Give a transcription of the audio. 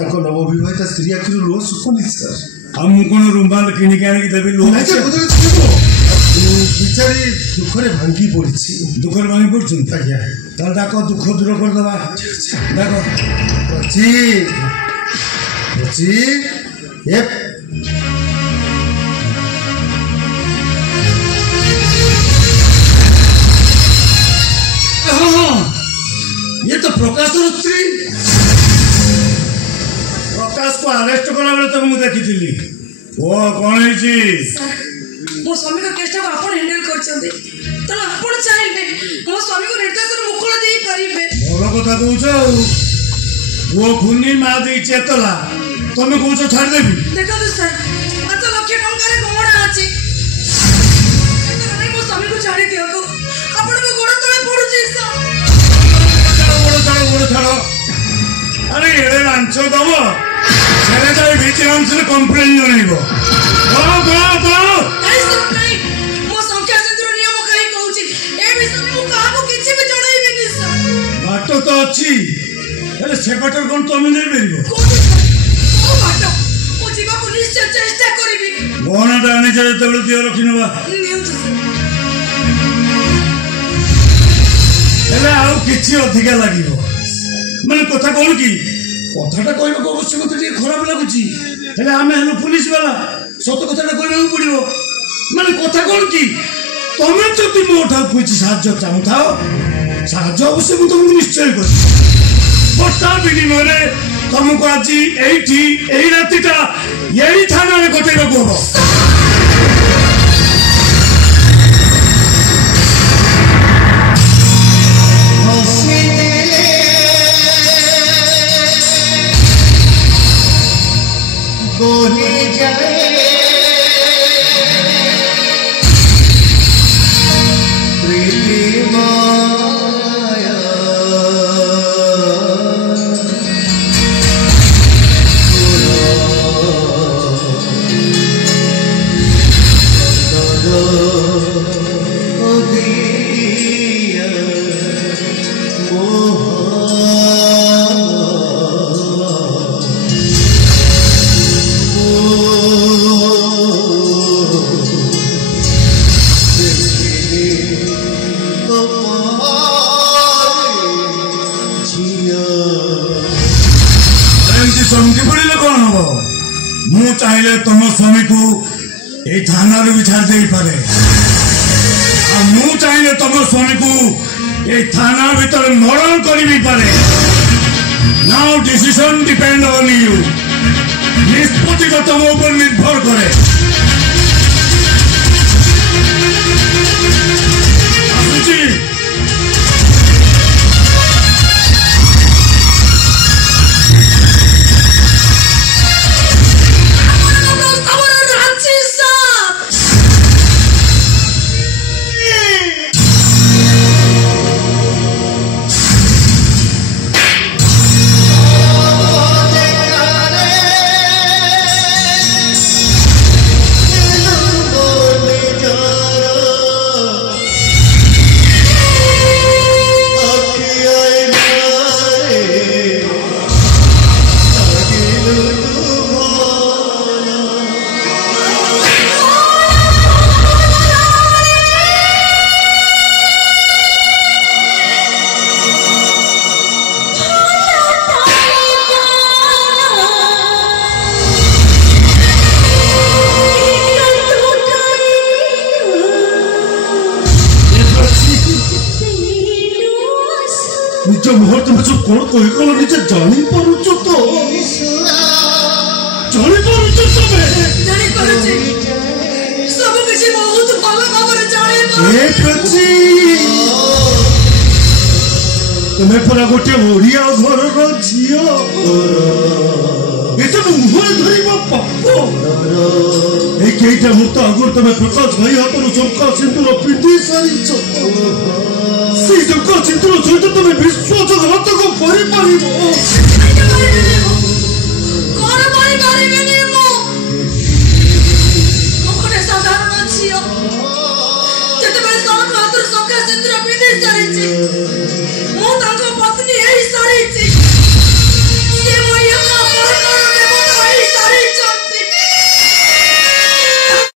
नवविवाहिता स्त्री आखिर लुह सुखुनि सर हम कौन रुमाल किनिक आनिक देवी लुह बिचारी दुखरे भांगी पड़ी दुखरे भांगी पड़ी आज्ञा डाक दुख दूर करदे डाक बची बची ये तो प्रकाश स्त्री प्रकाश को अरेस्ट कला बेले तुम देखी ओ कौन है मो स्वामी का केस को आपण हैंडल करछंती त आपण चाहेबे मो स्वामी को निर्दोष मुकुल देई परिबे बोलो कथा कहउछ वो खुनी मा दे चेतला तुम कहउछ छाड़ देबी देखो तो सर 5 लाख टंका रे गोड़ा अछि मो स्वामी को छाड़ी दियो तो आपण को गोड़ तले पड़ु छी गोड़ छाड़ो अरे एड़े लांच दब सेरे जाई विजिलेंस रे कंप्लेन जणैबो बाट तो अच्छी से बाटर कौन तुम नहीं पार गहनाटा आनी जो दिह रखी ना कि अधिका लगे मैंने कथा कौन कि कथाटा कहवाक अवश्य मत खराब लगुच आम हेलु पुलिस वाला सत कथाटा कहवाक पड़ो मैंने कथा कौन कि तुम्हें जब मो किसी साहय चाहूता साहय अवश्य मुझे तुमको निश्चय कर विनिमय तुमको आज यही रातिटा यही थाना कटेबा हम चाहिए तुम स्वामी को ये थाना भी छाड़ दे पारे मु चाहिए तुम स्वामी को ये थाना भीतर मरण करी भी पारे now decision depend on you निष्पत्ति को तुम ऊपर निर्भर करे निज मुहूर्त में जो कौन कही कल निजे जानी पारुच तो जानी पारुच तबे जानी पारुची सब किसी बहुत भलो भाबरे जानी ए प्रची तुम्हें परा गोटे ओडिया घर रो झियो एते मुहर धरिबा पाप ए केइटा मुक्त अगर तुम्हें प्रकाश भाई हातरो चमका सिंदूर पिंडी सारी चो से जगह चिंतन सहित तुम विश्वासघातक कर